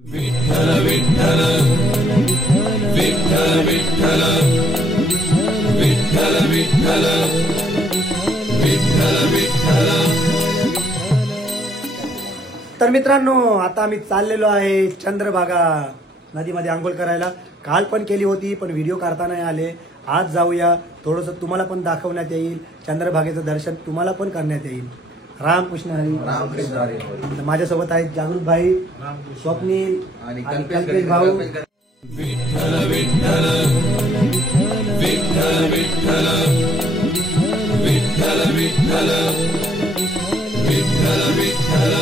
विठ्ठल विठ्ठल विठ्ठल विठ्ठल विठ्ठल विठ्ठल विठ्ठल विठ्ठल। तर मित्रांनो, आता आम्ही चाललेलो आहे चंद्रभागा नदीमध्ये आंघोळ करायला। काल पण केली होती, पण व्हिडिओ काढता नाही आले। आज जाऊया, थोडंसं तुम्हाला पण दाखवण्यात येईल, चंद्रभागेचं दर्शन तुम्हाला पण करण्यात येईल। रामकृष्ण हरी। रामकृष्ण हरी। माझ्यासोबत आहेत जागृत भाई, स्वप्नील आणि कल्पेश भाऊ। विठ्ठल विठ्ठल विठ्ठल विठ्ठल विठ्ठल विठ्ठल विठ्ठल विठ्ठल।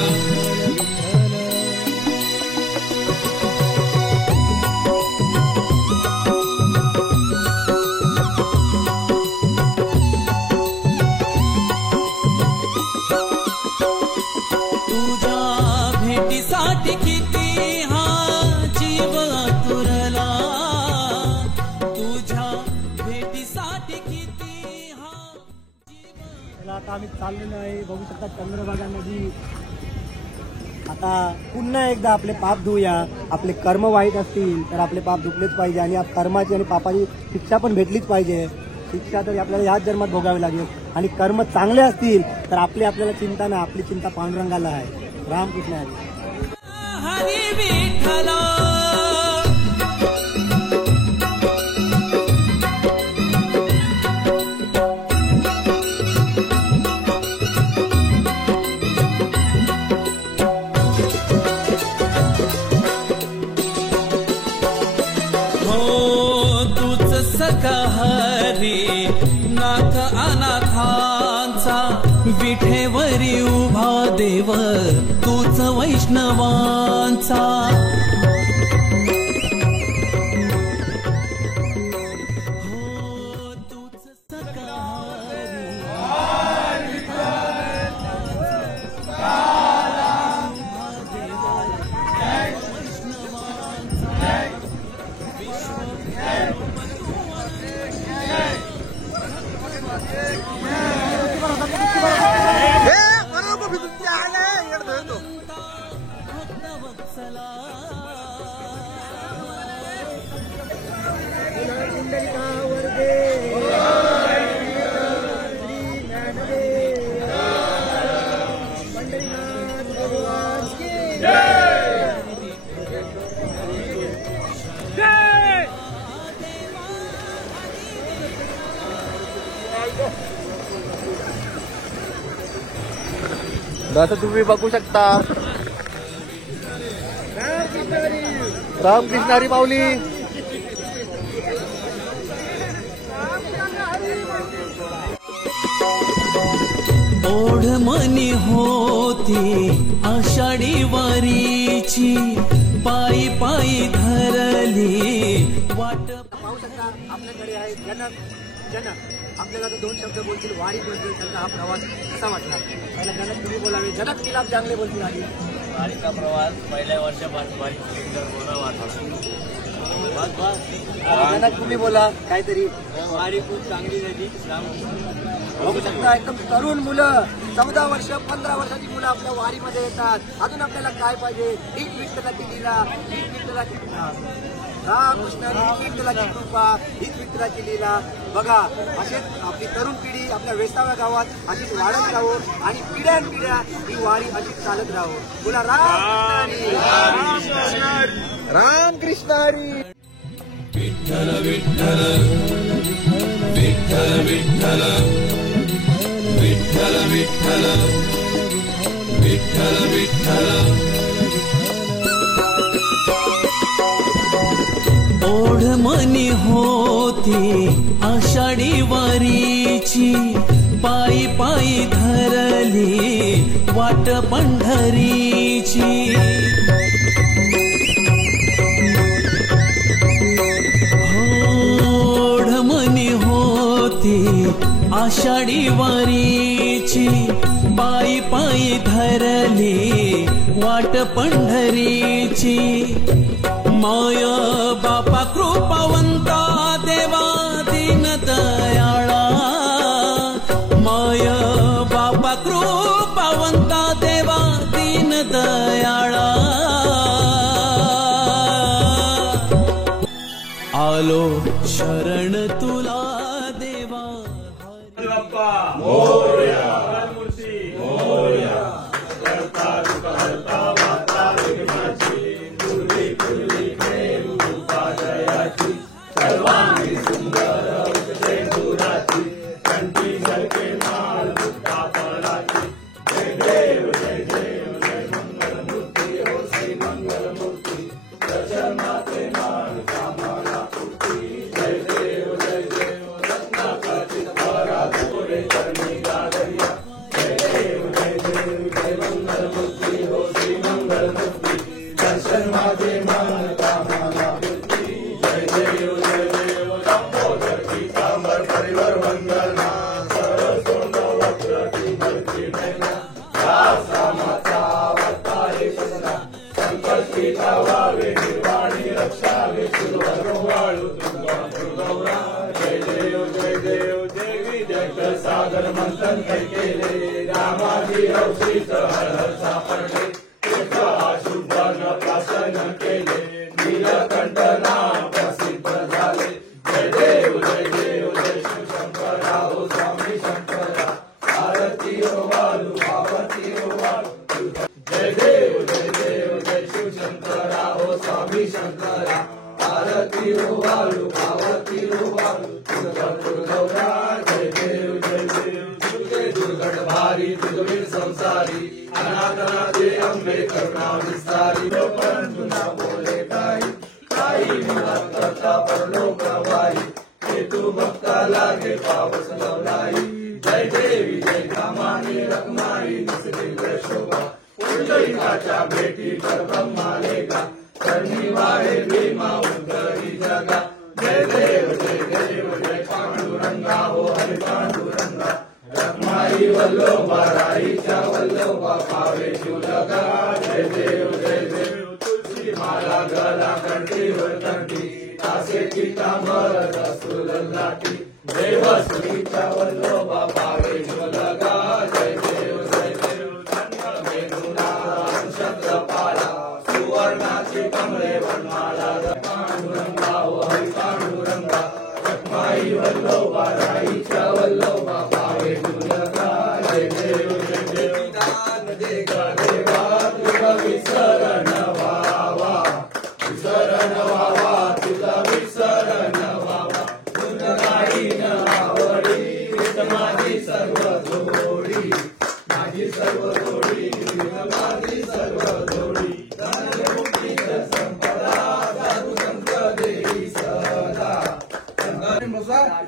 आता आम्ही चाललेलो आहे, बघू शकता चंद्रभागा नदी। आता पुन्हा एकदा आपले पाप धुऊया। आपले कर्म वाईट असतील तर आपले पाप धुतलेच पाहिजे आणि या कर्माची आणि पापाची शिक्षा पण भेटलीच पाहिजे। शिक्षा तर आपल्याला याच जन्मात भोगावी लागेल आणि कर्म चांगले असतील तर आपल्याला चिंता नाही, आपली चिंता पांडुरंगाला आहे। रामकृष्ण हरी। हरी विठ्ठल। हरी नाथ अनाथांचा विठेवरी उभा देव तूच वैष्णवांचा। जसं तुम्ही बघू शकता, रामकृष्ण हरी माऊली। ओढ मनी होती आषाढी वारीची, पायी पायी धरली वाट। पाहू शकता आपल्याकडे आहे जनक। आपल्याला तर दोन शब्द बोलतील, वारी बोलतील। त्यांचा हा प्रवास कसा वाटला? पहिला जनक तुम्ही बोलावे। जनक तिला चांगले बोलतील आधी। वारीचा प्रवास पहिल्या वर्षापासून जनक तुम्ही बोला काहीतरी। वारी खूप चांगली झाली। बघू शकता एकदम तरुण मुलं, 14 वर्ष 15 वर्षाची मुलं आपल्या वारीमध्ये येतात। अजून आपल्याला काय पाहिजे? हीच विठ्ठलाची लीला, हीच विठ्ठलाची कृपा। रामकृष्ण हरी। विठ्ठलाची कृपा, हीच विठ्ठलाची लीला। बघा, असेच आपली तरुण पिढी आपल्या वेसाव्या गावात अशीच वाढत राहो आणि पिढ्यानपिढ्या ही वारी अशीच चालत राहो। बोला रामकृष्ण हरी। रामकृष्ण हरी। विठ्ठल विठ्ठल विठ्ठल विठ्ठल विठ्ठल विठ्ठल विठ्ठल विठ्ठल। ओढ मनी होती आषाढी वारीची, पायी पायी धरली वाट पंढरीची। ओढ मनी होती आषाढी वारीची, पायी पायी धरली वाट पंढरीची। माय बापा कृपावंता देवा दीन दयाळा, माय बापा कृपावंता देवा दीन दयाळा। आलो शरण तुला देवा.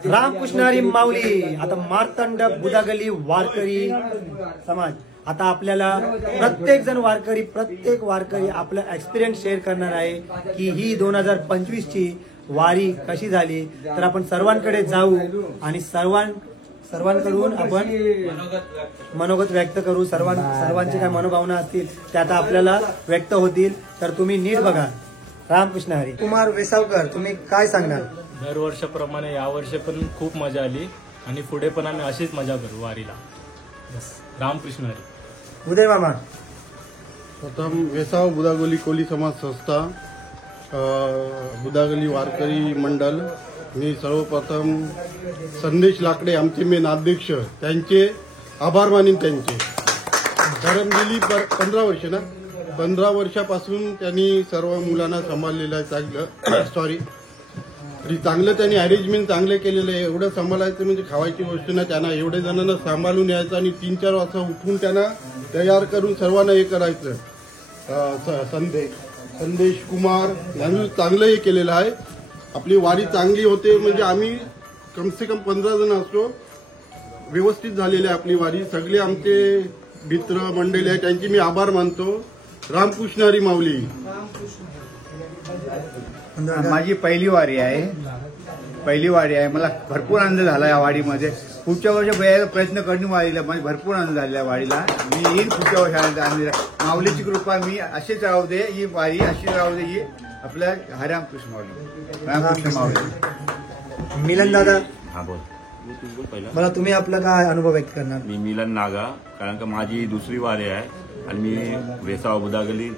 रामकृष्ण हरी माऊली. आता मार्तंड बुदागली वारकरी समाज, आता आपल्याला प्रत्येक वारकरी आपला एक्सपिरियन्स शेअर करणार आहे की ही 2025 ची वारी कशी झाली. तर आपण सर्वांकडे जाऊ आणि सर्वांकडून आपण मनोगत व्यक्त करू. सर्वांचे काय मनोभावना असतील त्या आता आपल्याला व्यक्त होतील. तर तुम्ही नीट बघा. रामकृष्ण हरी. कुमार वेसावकर, तुम्ही काय सांगणार? दरवर्षाप्रमाणे यावर्षी पण खूप मजा आली आणि पुढे पण आम्ही अशीच मजा करू वारीला. रामकृष्ण हरी. उदय मामा. प्रथम वेसाव बुदागोली कोली समाज संस्था, बुदागली वारकरी मंडळ. मी सर्वप्रथम संदेश लाकडे आमचे मेन अध्यक्ष, त्यांचे आभार मानीन. त्यांचे कारण गेली 15 वर्ष ना, 15 वर्षापासून त्यांनी सर्व मुलांना सांभाळलेलं आहे. चांगलं त्यांनी अरेंजमेंट चांगले केलेलं आहे. एवढं सांभाळायचं म्हणजे खावायची गोष्ट ना. त्यांना एवढे जणांना सांभाळून यायचं आणि 3-4 वाजता उठून त्यांना तयार करून सर्वांना हे करायचं. संदेश कुमार यांनी चांगलं हे केलेलं आहे. आपली वारी चांगली होते म्हणजे आम्ही कमसे कम 15 जण असतो. व्यवस्थित झालेली आहे आपली वारी. सगळे आमचे मित्र मंडळी आहे त्यांचे मी आभार मानतो. रामकृष्ण हरी माऊली. माझी पहिली वारी आहे. मला भरपूर आनंद झाला या वारीमध्ये. पुढच्या वर्षी यायचा प्रयत्न करणे वारीला. माझा भरपूर आनंद झाला या वारीला. मी येईन पुढच्या वर्षी. माऊलीची कृपा मी अशीच राहू दे. ही वारी अशीच राहू दे. ही आपल्या रामकृष्ण माऊली. रामकृष्ण माऊली. मिलन दादा. हा बोल. मला तुम्ही आपला काय अनुभव व्यक्त करणार? मी मिलन नागा, कारण का माझी दुसरी वारी आहे आणि मी वेसाव बुदागली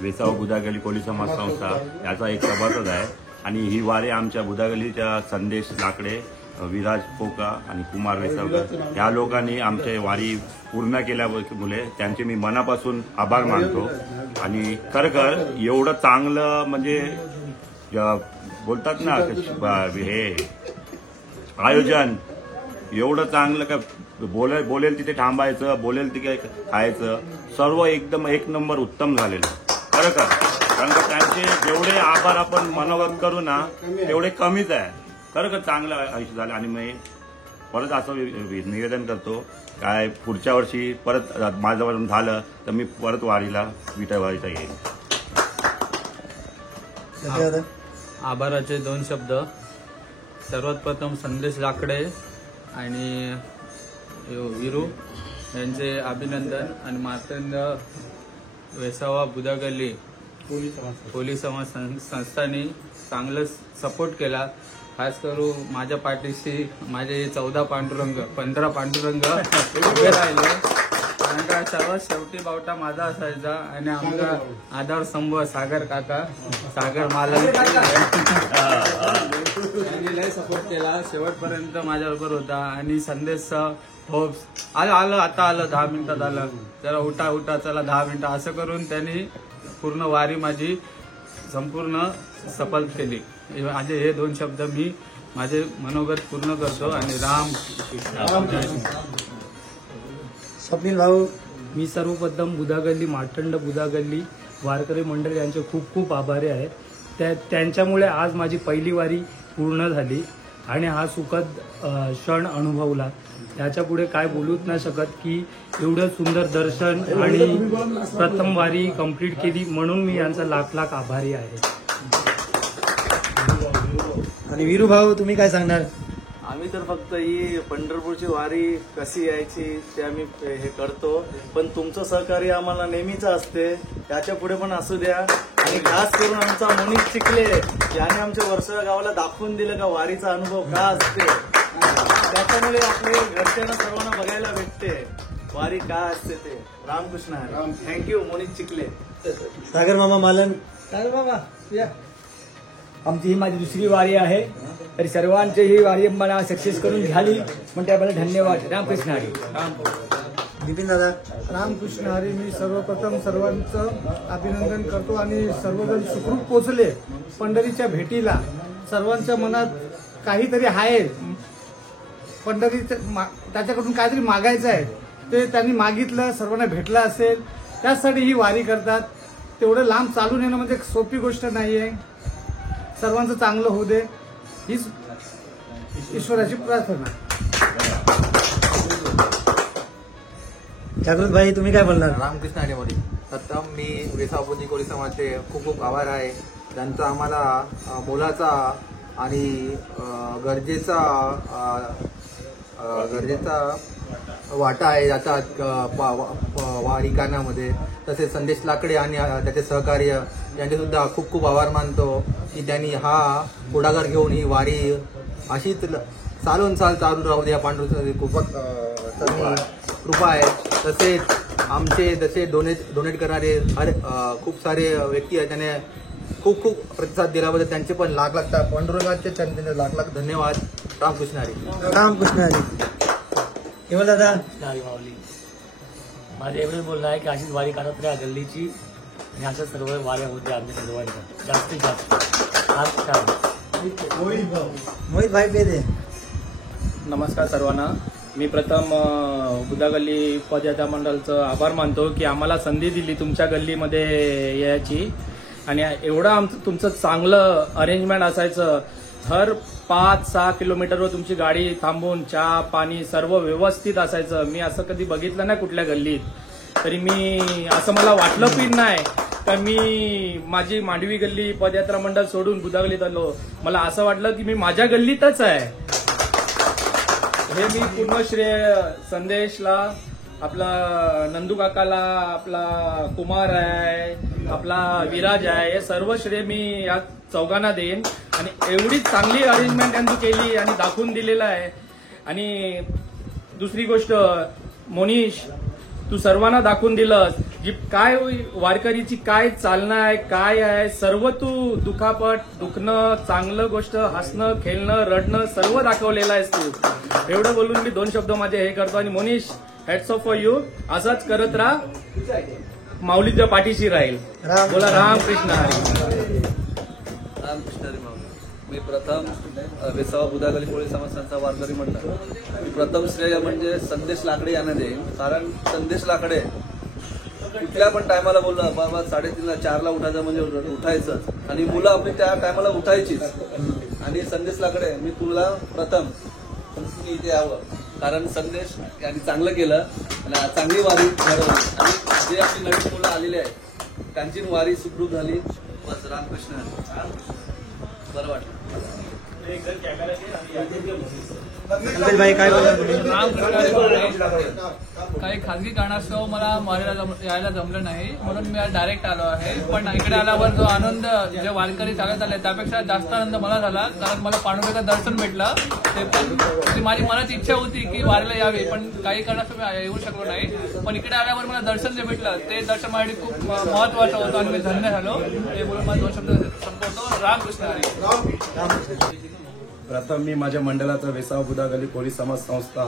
वेसावा बुधागली कोळी समाज संस्था याचा एक सभासद आहे आणि ही वारी आमच्या बुधागलीच्या संदेश लाकडे, विराज फोका आणि कुमार वेसावकर या लोकांनी आमचे वारी पूर्ण केल्यामुळे त्यांचे मी मनापासून आभार मानतो. आणि खरखर एवढं चांगलं म्हणजे बोलतात ना हे आयोजन एवढं चांगलं का बोलेल तिथे थांबायचं, बोलेल तिथे खायचं, सर्व एकदम एक नंबर उत्तम झालेलं खरखर. कारण का त्यांचे जेवढे आभार आपण मनोगत करू ना तेवढे कमीच आहे. खरखर चांगलं आयुष्य झालं. आणि मी परत असं निवेदन करतो काय पुढच्या वर्षी परत माझ्यावरून झालं तर मी परत वारीला विठ्ठलवारीचा येईन. आभाराचे 2 शब्द. सर्वात प्रथम संदेश लाकडे आणि विरू यांचे अभिनंदन आणि मार्तंड वेसावा बुधागली कोळी समाज संस्थांनी चांगलं सपोर्ट केला. खास करून माझ्या पाठीशी माझे 14 पांडुरंग 15 पांडुरंग उभे राहिले. कारण का सर्वात शेवटी बावटा माझा असायचा आणि आमचा आधार स्तंभ सागर काका, सागर मालक यांनी लय सपोर्ट केला. शेवटपर्यंत माझ्याबरोबर होता. आणि संदेशचा होप्स आलं आता आलं 10 मिनिटात आलं, जरा उठा चला 10 मिनिटं असं करून त्यांनी पूर्ण वारी माझी संपूर्ण सफल केली. माझे हे 2 शब्द मी माझे मनोगत पूर्ण करतो. आणि राम स्वप्नील भाऊ. मी सर्वप्रथम बुधागल्ली मार्तंड बुधागल्ली वारकरी मंडळ यांचे खूप खूप आभारी आहे. त्यांच्यामुळे आज माझी पहिली वारी पूर्ण झाली आणि हा सुखद क्षण अनुभवला. त्याच्या पुढे काय बोलूच नाही शकत की एवढं सुंदर दर्शन आणि प्रथम वारी कंप्लीट केली म्हणून मी यांचा लाख लाख आभारी आहे. आणि वीरू भाऊ तुम्ही काय सांगणार? आम्ही तर फक्त ही पंढरपूरची वारी कशी यायची ते आम्ही हे करतो, पण तुमचं सहकार्य आम्हाला नेहमीच असते. त्याच्या पुढे पण असू द्या. आणि खास करून आमचा मोनिश चिखले याने आमच्या वर्सोवा गावाला दाखवून दिलं का वारीचा अनुभव का असते. त्याच्यामुळे आपले घरच्यांना सर्वांना बघायला भेटते वारी का असते ते. रामकृष्ण हरी. थँक्यू मोनिश चिखले. सागर मामा मालन. सागर मामा या. आमची ही माझी दुसरी वारी आहे, तरी सर्वांची ही वारी मला सक्सेस करून झाली पण त्याबद्दल धन्यवाद. रामकृष्ण हरी. बिपिन दादा. रामकृष्ण हरी. मी सर्वप्रथम सर्वांचं अभिनंदन करतो आणि सर्वजण सुखरूप पोचले पंढरीच्या भेटीला. सर्वांच्या मनात काहीतरी आहे, पंढरीचं त्याच्याकडून काहीतरी मागायचं आहे, ते त्यांनी मागितलं, सर्वांना भेटलं असेल, त्यासाठी ही वारी करतात. तेवढं लांब चालून येणं म्हणजे सोपी गोष्ट नाही आहे. सर्वांचं चांगलं होऊ दे हीच ईश्वराची प्रार्थना. जागृत भाई तुम्ही काय बोलणार? रामकृष्ण हरी मध्ये प्रथम मी वेसावा बुधी कोळी समाजाचे खूप खूप आभार आहे. त्यांचा आम्हाला मोलाचा आणि गरजेचा वाटा आहे याचा वारी करण्यामध्ये. तसेच संदेश लाकडे आणि त्याचे सहकार्य यांचे सुद्धा खूप खूप आभार मानतो की त्यांनी हा पुढाकार घेऊन ही वारी अशीच चालून चालू राहू द्या. पांडुरंगाची कृपा आहे. तसेच आमचे जसे डोनेट करणारे खूप सारे व्यक्ती आहेत, त्याने खूप खूप प्रतिसाद दिल्याबद्दल त्यांचे पण लाख लाख पांडुरंगाचे त्यांचे लाख लाख धन्यवाद. रामकृष्ण हरी. रामकृष्ण हरी. केवळ दादा. माझं एवढंच बोलणं आहे की अशीच वारी करत राहा गल्लीची आणि अशा सर्व वाऱ्या होत्या आमच्या सर्वांच्या जास्तीत जास्त. मोहित भाई बेदे. नमस्कार सर्वांना. मी प्रथम बुधागल्ली पदयात्रा मंडळाचं आभार मानतो की आम्हाला संधी दिली तुमच्या गल्लीमध्ये यायची. आणि एवढं तुमचं चांगलं अरेंजमेंट असायचं. हर 5-6 किलोमीटरवर तुमची गाडी थांबून चहा पाणी सर्व व्यवस्थित असायचं. मी असं कधी बघितलं नाही कुठल्या गल्लीत. तरी मी असं मला वाटलं पण नाही तर मी माझी मांडवी गल्ली पदयात्रा मंडळ सोडून बुधागल्लीत आलो. मला असं वाटलं की मी माझ्या गल्लीतच आहे. हे मी पूर्ण श्रेय संदेशला, आपला नंदू काकाला, आपला कुमार आहे, आपला विराज आहे, हे सर्व श्रेय मी या चौघांना देईन. आणि एवढी चांगली अरेंजमेंट त्यांनी केली आणि दाखवून दिलेलं आहे. आणि दुसरी गोष्ट मोनिश, तू सर्वांना दाखवून दिलंस जी काय वारकरीची काय चालना आहे, काय आहे, सर्व तू दुखापट, दुखणं, चांगलं गोष्ट, हसणं, खेळणं, रडणं सर्व दाखवलेलं आहेस तू. एवढं बोलून मी 2 शब्द माझे हे करतो. आणि Monish, hats off for you. असंच करत राहा, माऊलीच्या पाठीशी राहील. बोला रामकृष्ण हरी. रामकृष्ण हरी. माऊली. मी प्रथम वेसावा बुधागली कोळी समाजाचा वारकरी मंडळ, मी प्रथम श्रेय म्हणजे संदेश लाकडे यांना देईन. कारण संदेश लाकडे कुठल्या पण टायमाला बोललं बाबा 3:30ला 4ला उठायचं म्हणजे उठायचंच, आणि मुलं आपली त्या टायमाला उठायचीच. आणि संदेश लाकडे, मी तुला प्रथम इथे यावं, कारण संदेश यांनी चांगलं केलं आणि चांगली वारी घडवली. आणि जे आपली नवीन मुलं आलेली आहेत त्यांची वारी सुखरूप झाली. बस रामकृष्ण. बरं वाटलं. काही खाजगी कारणास्तव मला वारीला यायला जमलं नाही, म्हणून मी आज डायरेक्ट आलो आहे. पण इकडे आल्यावर जो आनंद जे वारकरी चालत आले त्यापेक्षा जास्त आनंद मला झाला, कारण मला पांडुरंगाचं दर्शन भेटलं. ते पण माझी मनात इच्छा होती की वारीला यावे, पण काही कारणास्तव मी येऊ शकलो नाही. पण इकडे आल्यावर मला दर्शन जे भेटलं ते दर्शन माझ्यासाठी खूप महत्वाचं होतं आणि मी धन्य झालो. ते बोलून मला 2 शब्द संपवतो. रामकृष्ण हरी. प्रथम मी माझ्या मंडळाचा वेसावा बुधागली कोळी समाज संस्था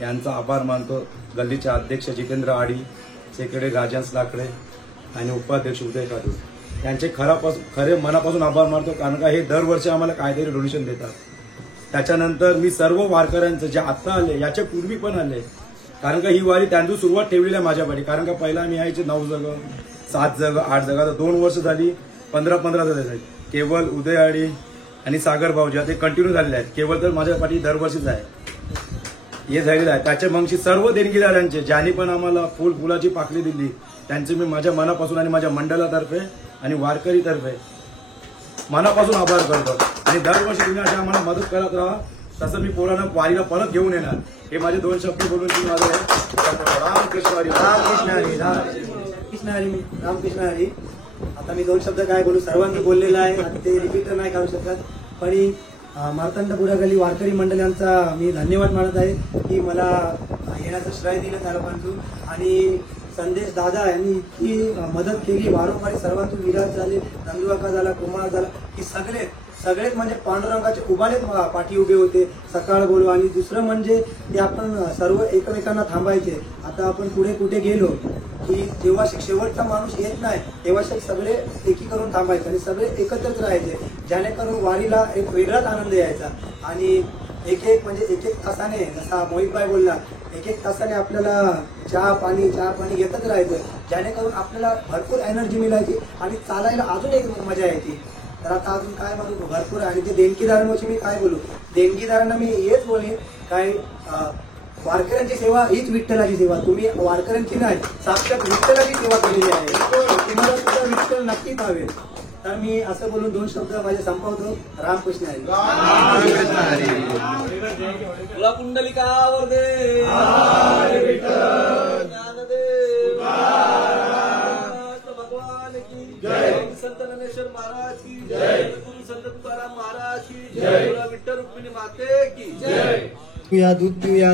यांचा आभार मानतो. गल्लीचे अध्यक्ष जितेंद्र आडी, सेक्रेटरी राजहंस लाकडे आणि उपाध्यक्ष उदय कादूर यांचे खरे मनापासून आभार मानतो. कारण का हे दरवर्षी आम्हाला काहीतरी डोनेशन देतात. त्याच्यानंतर मी सर्व वारकऱ्यांचं जे आता आले याच्या पूर्वी पण आले, कारण का ही वारी त्यांची सुरुवात ठेवलेली आहे माझ्याकडे. कारण का पहिला मी यायचे 9 जागा, 7 जागा, 8 जागा, 2 वर्ष झाली 15-15 झाले. केवळ उदय आडी आणि सागर भाऊजी ते कंटिन्यू झालेले आहेत. केवळ तर माझ्या पाठी दरवर्षीच आहे, हे झालेलं आहे. त्याच्या मगशी सर्व देणगीदारांचे ज्यांनी पण आम्हाला फुलाची पाकळी दिली त्यांचे मी माझ्या मनापासून आणि माझ्या मंडळातर्फे आणि वारकरीतर्फे मनापासून आभार करतो. आणि दरवर्षी तुम्ही अशा आम्हाला मदत करत राहा. तसं मी पोरांना वारीला परत घेऊन येणार. हे माझे 2 शब्द बोलून मी माझं रामकृष्ण हरी. रामकृष्ण हरी. रामकृष्ण हरी. रामकृष्ण हरी. आता मी 2 शब्द काय बोलू, सर्वांनी बोललेलं आहे, ते रिपीट नाही करू शकत. पण मार्तंड बुधागली वारकरी मंडळ यांचा मी धन्यवाद मानत आहे की मला येण्याचं श्रेय दिलं त्या लोकांचं. आणि संदेश दादा यांनी इतकी मदत केली, वारंवार सर्वांतून विराज झाले, नंदुकाका झाला, कुमार झाला, की सगळेच म्हणजे पांडुरंगाचे उभालेच पाठी उभे होते. सकाळ बोलू. आणि दुसरं म्हणजे ते आपण सर्व एकमेकांना थांबायचे. आता आपण पुढे कुठे गेलो की जेव्हा शेवटचा माणूस येत नाही तेव्हा सगळे एकी करून थांबायचे आणि सगळे एकत्रच राहायचे, जेणेकरून वारीला एक वेगळाच आनंद यायचा. आणि एक तासाने, जसा मोहितभाई बोलला, एक तासाने आपल्याला चहा पाणी घेतच राहायचं, जेणेकरून आपल्याला भरपूर एनर्जी मिळायची आणि चालायला अजून एक मजा यायची. तर आता अजून काय म्हणू, भरपूर. आणि ते देणगीदारांविषयी मी काय बोलू, देणगीदारांना मी हेच बोलेन काय, वारकऱ्यांची सेवा हीच विठ्ठलाची सेवा. तुम्ही वारकऱ्यांची नाही, साक्षात विठ्ठलाची सेवा केलेली आहे. तुम्हाला सुद्धा विठ्ठल नक्कीच हवे. तर मी असं बोलून 2 शब्द माझे संपवतो. रामकृष्ण हरी. तुला कुंडलिका वरदे ज्ञानदेव भगवान की जय. संत ज्ञानेश्वर महाराज की जय. गुरु संत तुकाराम महाराज की जय. विठ्ठल रुक्मिणी माते की जय. दूध पिऊया.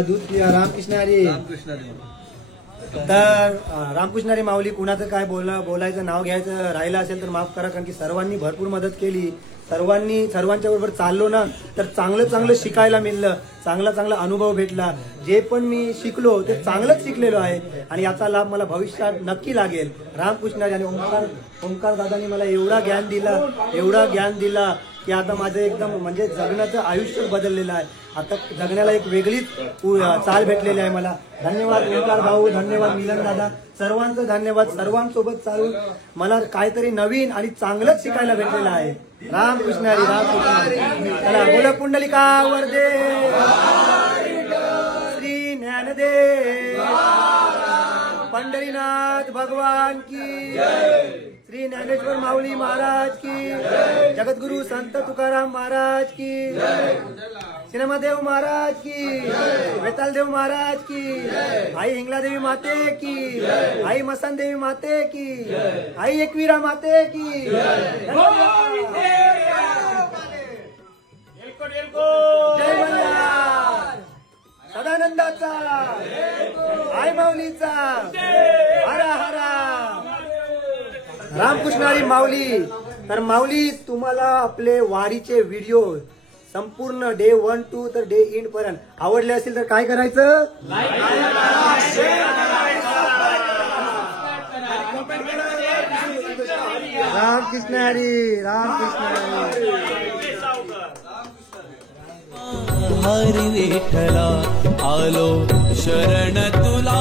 रामकृष्ण हरी. रामकृष्ण हरी. तर रामकृष्ण हरी. माऊली, कुणाचं काय बोलायचं नाव घ्यायचं राहिलं असेल तर माफ करा, कारण की सर्वांनी भरपूर मदत केली. सर्वांच्या बरोबर चाललो ना तर चांगलं शिकायला मिळलं, चांगला अनुभव भेटला. जे पण मी शिकलो ते चांगलंच शिकलेलो आहे आणि याचा लाभ मला भविष्यात नक्की लागेल. रामकृष्ण हरी. आणि ओंकार दादांनी मला एवढा ज्ञान दिला की आता माझं एकदम म्हणजे जगण्याचं आयुष्य बदललेलं आहे. आता जगण्याला एक वेगळीच चाल भेटलेली आहे मला. धन्यवाद ओंकार भाऊ, धन्यवाद मिलन दादा, सर्वांचं धन्यवाद. सर्वांसोबत चालून मला काहीतरी नवीन आणि चांगलंच शिकायला भेटलेलं आहे. रामकृष्ण हरी. रामकृष्ण. चला बोला पुंडलिका वरदे. श्री ज्ञानदेव पंढरीनाथ भगवान की जय. श्री ज्ञानेश्वर माऊली महाराज की, जगद्गुरु संत तुकाराम महाराज की, सिनेमादेव महाराज की, वेतालदेव महाराज की, आई हिंगलादेवी माते की, आई मसान देवी माते की, आई एकवीरा माते की. जय मल्हार. सदानंदाचा, आई माऊलीचा, हरा हरा. रामकृष्ण हरी माऊली. तर माऊली, तुम्हाला आपले वारीचे व्हिडिओ संपूर्ण डे 1 to तर डे एंड पर्यंत आवडले असतील तर काय करायचं? रामकृष्ण हरी. रामकृष्ण हरी विठ्ठला आलो शरण तुला